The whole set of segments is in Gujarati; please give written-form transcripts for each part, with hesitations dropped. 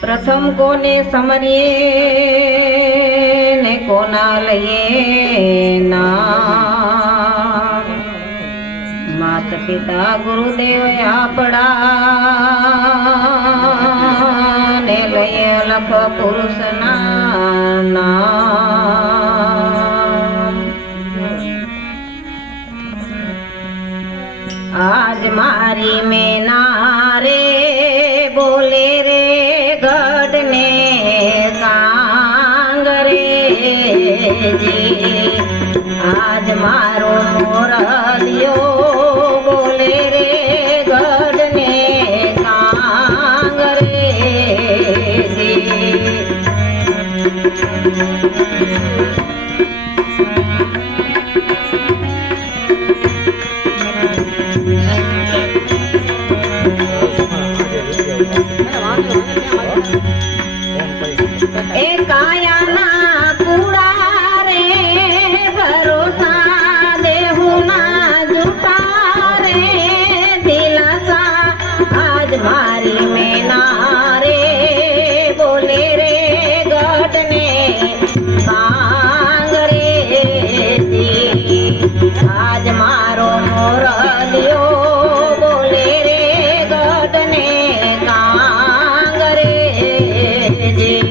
પ્રથમ કોને સમરીએ ને કોના લઈએ નામ, માત પિતા ગુરુદેવ આપડા ને લઈએ લખ પુરુષના નામ। આજ મારી મેના રે બોલે રે ગઢને સાંગ રે જી, આજ મારો મોરલિયો બોલે રે ગઢને સાંગ રે જી। એ કાયાના કુડા રે ભરોસા દેહુના જૂઠા રે દિલાસા, આજ મારી મેના રે બોલે રે ગઢને સાંગ રે જી, આજ મારો મોરલિયો બોલે રે ગઢને સાંગ રે જી।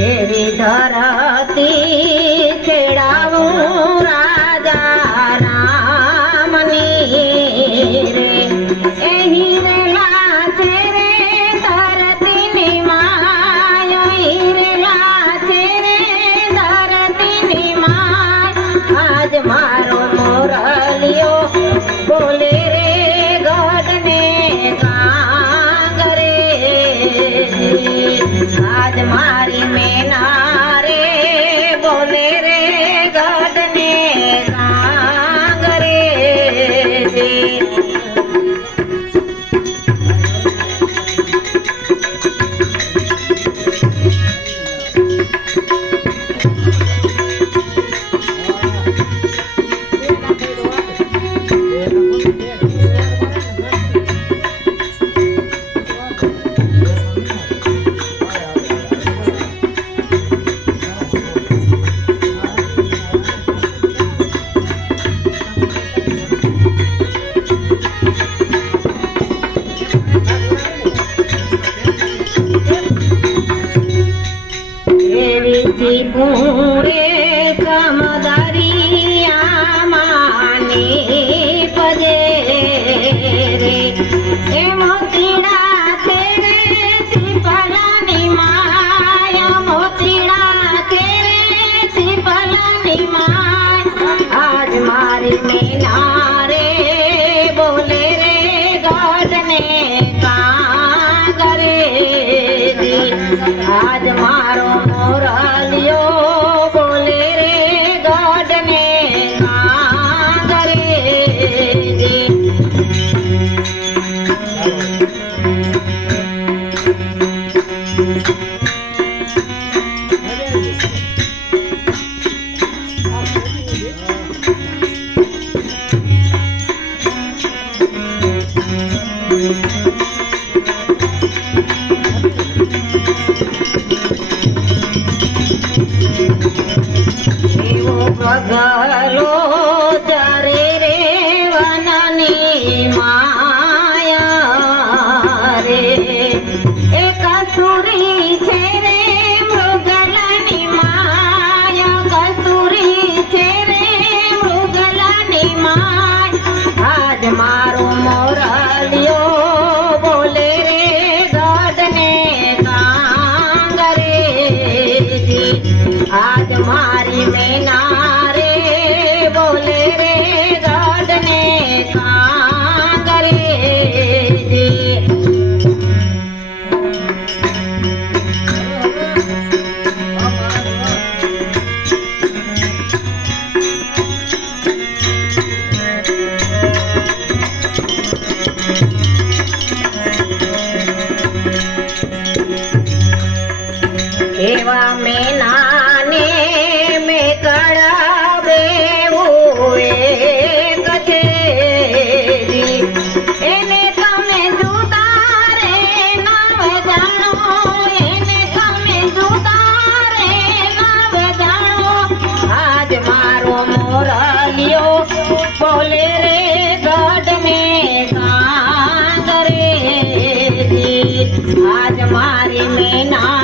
એવી ધરતી ખેડાવું રાજા રામની રે, એ હિરેલા છે રે ધરતીની માય, હિરેલા છે રે ધરતીની માય, આજ મારો મોરલિયો બોલે રે ગઢને સાંગ રે જી, આજ મારી મેના રે બોલે રે ગઢને સાંગ રે જી। પૂરે કમદરિયા માની પજે રે, એ મોતીડા છે રે શ્રીફળની માય, મોતીડા છે રે શ્રીફળની માય, આજ મારી મેના રે બોલે રે ગઢને સાંગ રે જી, આજ મારો મોરલિયો બોલે રે ગઢને સાંગ રે જી। પગલો ચરે રે વનની માયા રે, એ કસ્તુરી છે રે મૃગલાની માયા, કસ્તુરી છે રે મૃગલાની માય, આજ મારો મોરલિયો બોલે રે ગઢને સાંગ રે જી, આજ મારી મેના રે બોલે રે ગઢને સાંગ રે જી। મેનાને મેં કળાવે એક છેરી. એને તમે જુદા રે નવ જાણો, એને તમે જુદા રે નવ જાણો. આજ મારો મોરલિયો બોલે રે ગઢ મેં સાંગરે. આજ મારી મેના